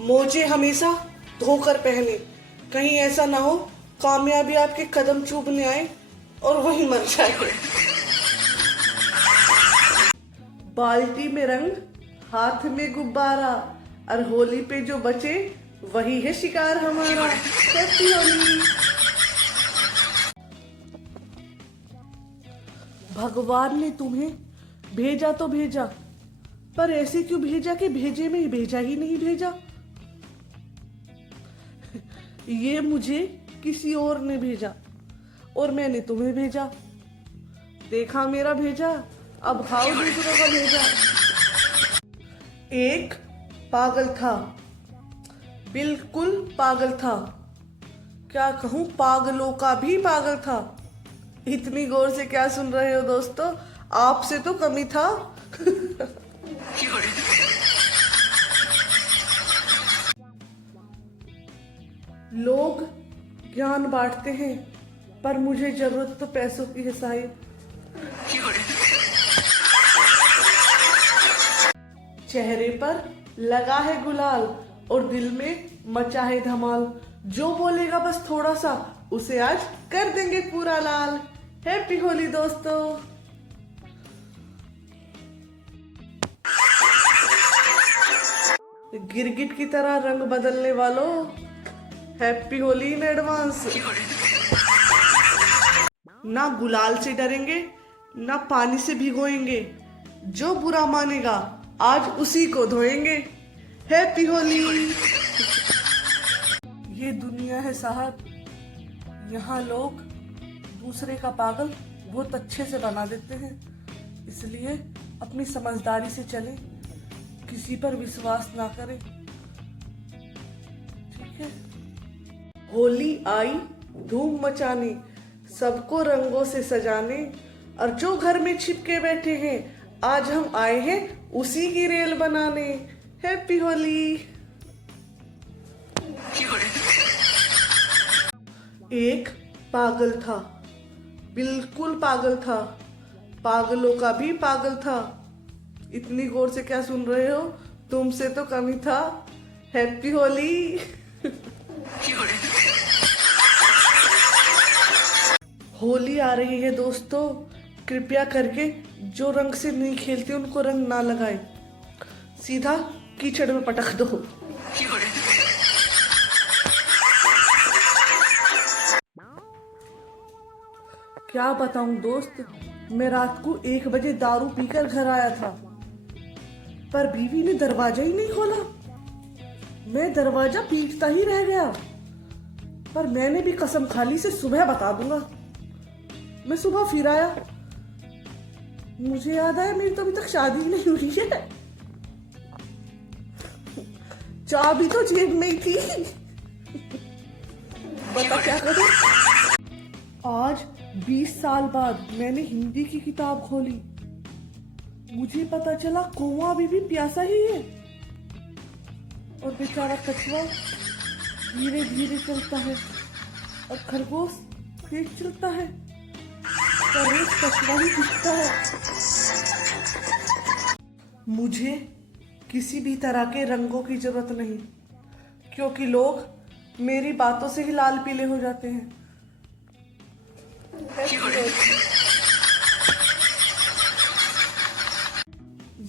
मोजे हमेशा धोकर पहने, कहीं ऐसा ना हो कामयाबी आपके कदम चूमने आए और वही मर जाए। बाल्टी में रंग, हाथ में गुब्बारा, और होली पे जो बचे वही है शिकार हमारा। हैप्पी होली। भगवान ने तुम्हें भेजा तो भेजा, पर ऐसे क्यों भेजा कि भेजे में भेजा ही नहीं भेजा। ये मुझे किसी और ने भेजा और मैंने तुम्हें भेजा। देखा मेरा भेजा, अब खाओ दूसरों का भेजा। एक पागल था, बिल्कुल पागल था, क्या कहूं पागलों का भी पागल था। इतनी गौर से क्या सुन रहे हो दोस्तों, आपसे तो कमी था। लोग ज्ञान बांटते हैं, पर मुझे जरूरत तो पैसों की है साहिब। चेहरे पर लगा है गुलाल और दिल में मचा है धमाल। जो बोलेगा बस थोड़ा सा, उसे आज कर देंगे पूरा लाल। हैप्पी होली दोस्तों। गिरगिट की तरह रंग बदलने वालों, हैप्पी होली इन एडवांस। ना गुलाल से डरेंगे, ना पानी से भिगोएंगे, जो बुरा मानेगा आज उसी को धोएंगे। हैप्पी होली। ये दुनिया है साहब, यहाँ लोग दूसरे का पागल बहुत अच्छे से बना देते हैं, इसलिए अपनी समझदारी से चलें, किसी पर विश्वास ना करें। ठीक है। होली आई धूम मचाने, सबको रंगों से सजाने, और जो घर में छिपके बैठे हैं आज हम आए हैं उसी की रेल बनाने। हैप्पी होली। एक पागल था, बिल्कुल पागल था, पागलों का भी पागल था। इतनी गौर से क्या सुन रहे हो, तुमसे तो कमी था। हैप्पी होली। होली आ रही है दोस्तों, कृपया करके जो रंग से नहीं खेलते उनको रंग ना लगाएं, सीधा कीचड़ में पटक दो। क्या बताऊं दोस्त, मैं रात को 1 बजे दारू पीकर घर आया था, पर बीवी ने दरवाजा ही नहीं खोला। मैं दरवाजा पीटता ही रह गया, पर मैंने भी कसम खा ली से सुबह बता दूंगा। मैं सुबह फिर आया, मुझे याद आया मेरी तो अभी तक शादी नहीं हुई है, चाबी तो जेब में ही थी। बता क्या करूं। आज 20 साल बाद मैंने हिंदी की किताब खोली, मुझे पता चला कौवा भी प्यासा ही है, और बेचारा कछुआ धीरे धीरे चलता है और खरगोश तेज चलता है, पर एक कछुआ ही दिखता है। मुझे किसी भी तरह के रंगों की जरूरत नहीं, क्योंकि लोग मेरी बातों से ही लाल पीले हो जाते हैं।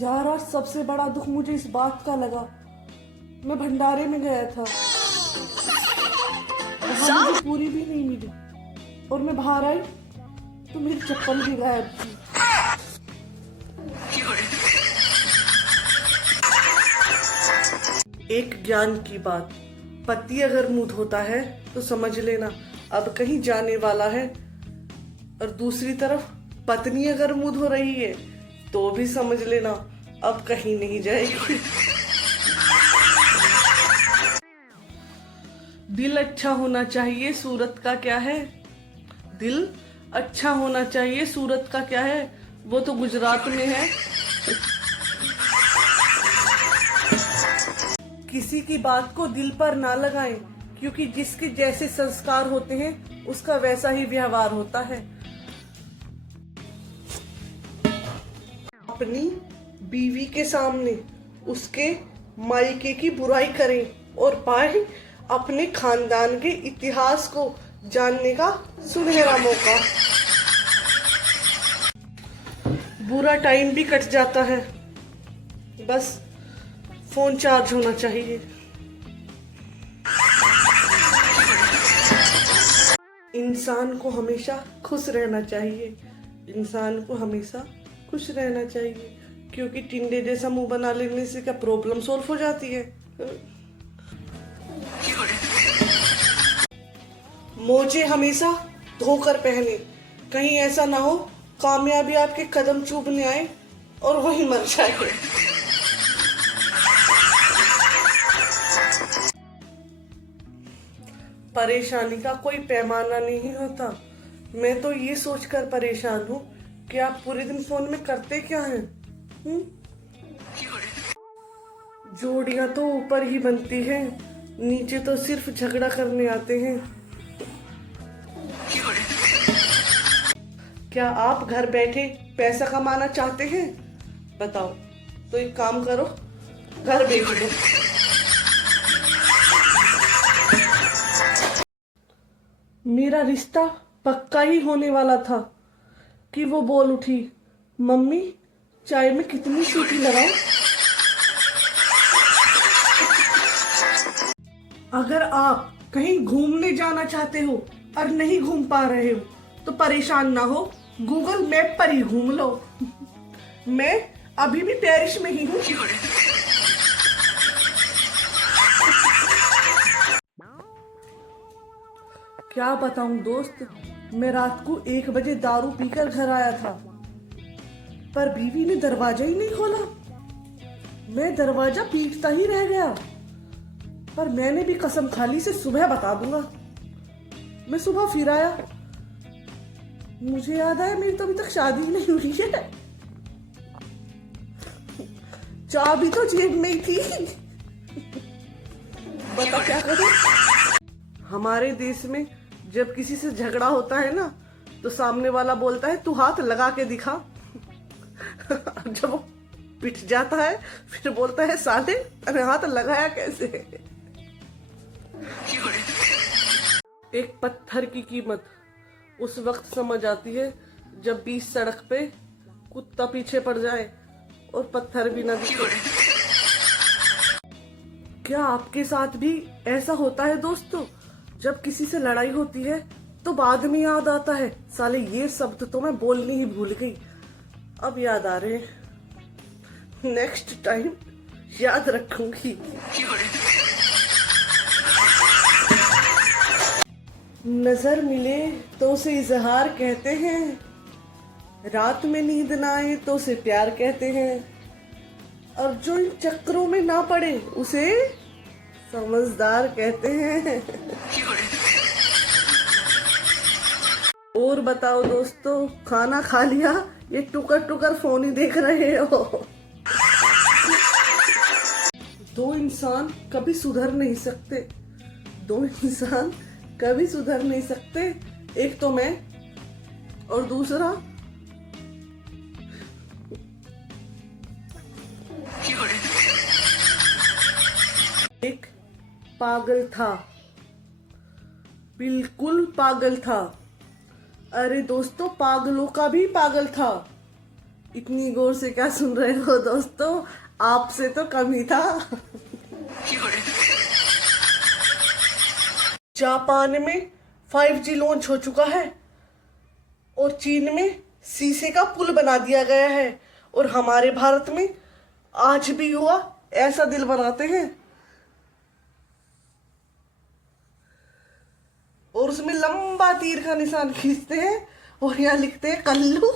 यार आज सबसे बड़ा दुख मुझे इस बात का लगा, मैं भंडारे में गया था, वहां मुझे पूरी भी नहीं मिली, और मैं बाहर आई तो मेरी चप्पल भी गायब थी। एक ज्ञान की बात, पति अगर मुंह धोता है तो समझ लेना अब कहीं जाने वाला है, और दूसरी तरफ पत्नी अगर मुंह धो रही है तो भी समझ लेना अब कहीं नहीं जाएगी। दिल अच्छा होना चाहिए, सूरत का क्या है। दिल अच्छा होना चाहिए, सूरत का क्या है, वो तो गुजरात में है। किसी की बात को दिल पर ना लगाएं, क्योंकि जिसके जैसे संस्कार होते हैं उसका वैसा ही व्यवहार होता है। अपनी बीवी के सामने उसके मायके की बुराई करें और पाए अपने खानदान के इतिहास को जानने का सुनहरा मौका। बुरा टाइम भी कट जाता है, बस फोन चार्ज होना चाहिए। इंसान को हमेशा खुश रहना चाहिए, इंसान को हमेशा खुश रहना चाहिए, क्योंकि टिंडे जैसा मुंह बना लेने से क्या प्रॉब्लम सॉल्व हो जाती है। मोजे हमेशा धोकर पहने, कहीं ऐसा ना हो कामयाबी आपके कदम चूमने आए और वहीं मर जाए। परेशानी का कोई पैमाना नहीं होता। मैं तो ये सोचकर परेशान हूँ कि आप पूरे दिन फोन में करते क्या हैं? जोड़ियां तो ऊपर ही बनती हैं, नीचे तो सिर्फ झगड़ा करने आते हैं। क्या आप घर बैठे पैसा कमाना चाहते हैं? बताओ, तो एक काम करो, घर बेच दो। मेरा रिश्ता पक्का ही होने वाला था कि वो बोल उठी, मम्मी चाय में कितनी सीटी लगाऊं? अगर आप कहीं घूमने जाना चाहते हो और नहीं घूम पा रहे हो तो परेशान ना हो, गूगल मैप पर ही घूम लो। मैं अभी भी पेरिस में ही हूँ। क्या बताऊं दोस्त, मैं रात को 1 बजे दारू पीकर घर आया था, पर बीवी ने दरवाजा ही नहीं खोला। मैं दरवाजा पीटता ही रह गया, पर मैंने भी कसम खा ली से सुबह बता दूंगा। मैं सुबह फिर आया, मुझे याद आया मेरी तो अभी तक शादी नहीं हुई है। चाबी तो जेब में ही थी। बता क्या करूं? हमारे देश में जब किसी से झगड़ा होता है ना, तो सामने वाला बोलता है तू हाथ लगा के दिखा। जब वो पिट जाता है फिर बोलता है साले अरे हाथ लगाया कैसे? एक पत्थर की कीमत उस वक्त समझ आती है जब बीच सड़क पे कुत्ता पीछे पड़ जाए और पत्थर भी ना दिखे। क्या आपके साथ भी ऐसा होता है दोस्तों? जब किसी से लड़ाई होती है तो बाद में याद आता है साले ये शब्द तो मैं बोलनी ही भूल गई, अब याद आ रहे हैं। नेक्स्ट टाइम याद रखूंगी। नजर मिले तो उसे इजहार कहते हैं, रात में नींद ना आए तो उसे प्यार कहते हैं, और जो इन चक्करों में ना पड़े उसे समझदार कहते हैं। और बताओ दोस्तों, खाना खा लिया, ये टुकर टुकर फोन ही देख रहे हो? दो इंसान कभी सुधर नहीं सकते, दो इंसान कभी सुधर नहीं सकते। एक तो मैं और दूसरा एक पागल था, बिल्कुल पागल था। अरे दोस्तों, पागलों का भी पागल था। इतनी गौर से क्या सुन रहे हो दोस्तों? आपसे तो कम ही था। जापान में 5G लॉन्च हो चुका है और चीन में शीशे का पुल बना दिया गया है, और हमारे भारत में आज भी युवा ऐसा दिल बनाते हैं और उसमें लंबा तीर का निशान खींचते हैं और यहाँ लिखते हैं कल्लू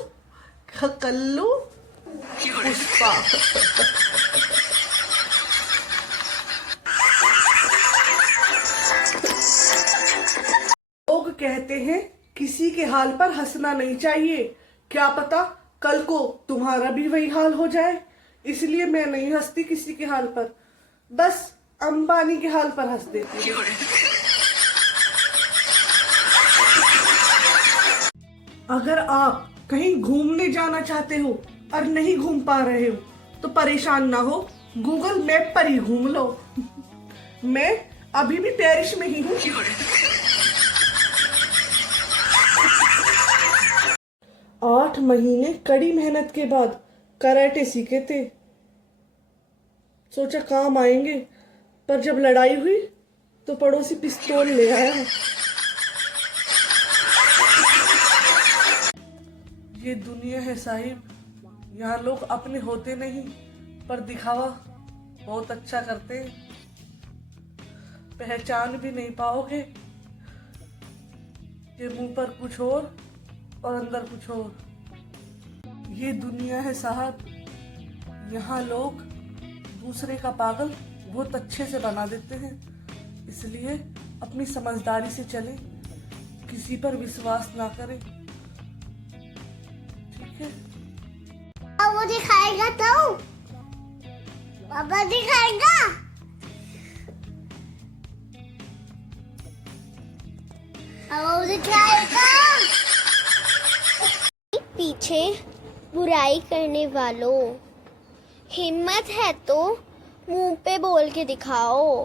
कल्लू पुष्पा। लोग कहते हैं किसी के हाल पर हंसना नहीं चाहिए, क्या पता कल को तुम्हारा भी वही हाल हो जाए, इसलिए मैं नहीं हंसती किसी के हाल पर, बस अंबानी के हाल पर हंस देती हूँ। अगर आप कहीं घूमने जाना चाहते हो और नहीं घूम पा रहे हो तो परेशान ना हो, गूगल मैप पर ही घूम लो। मैं अभी भी पेरिस में ही हूँ। 8 महीने कड़ी मेहनत के बाद कराटे सीखे थे, सोचा काम आएंगे, पर जब लड़ाई हुई तो पड़ोसी पिस्तौल ले आया। ये दुनिया है साहिब, यहाँ लोग अपने होते नहीं पर दिखावा बहुत अच्छा करते हैं। पहचान भी नहीं पाओगे, ये मुंह पर कुछ और अंदर कुछ और। ये दुनिया है साहब, यहाँ लोग दूसरे का पागल बहुत अच्छे से बना देते हैं। इसलिए अपनी समझदारी से चलें, किसी पर विश्वास ना करें, ठीक है? वो दिखाएगा तो पापा दिखाएगा। वो दिखाएगा। पीछे बुराई करने वालों, हिम्मत है तो मुंह पे बोल के दिखाओ।